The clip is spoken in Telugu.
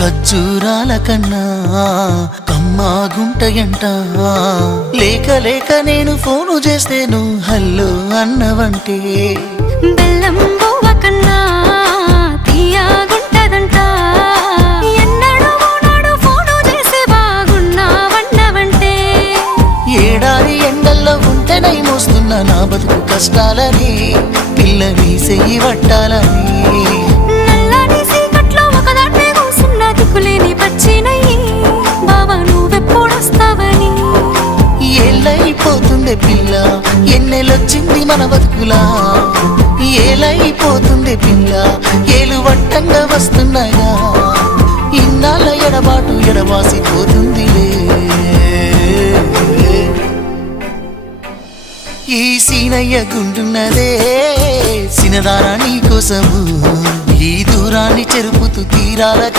ఖర్జూరాల కన్నా కమ్మాగుంటయంట. లేక లేక నేను ఫోను చేస్తే నువ్వు హల్లో అన్నవంటే బెల్లం బువ్వ కన్నా తీయగుంటదంట. ఎన్నడూ నాడు ఫోను చేసే బాగున్నావన్నవంటే ఏడాది ఎండల్లో ఉంటేనై మోస్తున్న నా బతుకు కష్టాలని పిల్లని చెయ్యి పట్టాలని. నల్లని సీకట్లో ఒకదాన్నే కూసున్న దిక్కులేని పచ్చినయ్యి బావా నువ్వెప్పుడొస్తావని. ఏళ్ళైపోతుండే పిల్ల ఎన్నెలొచ్చింది మన బతుకులా. ఏలైపోతుండే పిల్ల ఏలు వట్టంగా వస్తున్నాగా. ఇన్నాళ్ళ ఎడబాటు ఎడవాసిపోతుందిలే. ఈ సీనయ్య గుండున్నదే సినదారా నీ కోసము. ఈ దూరాన్ని చెరుపుతూ తీరాలకు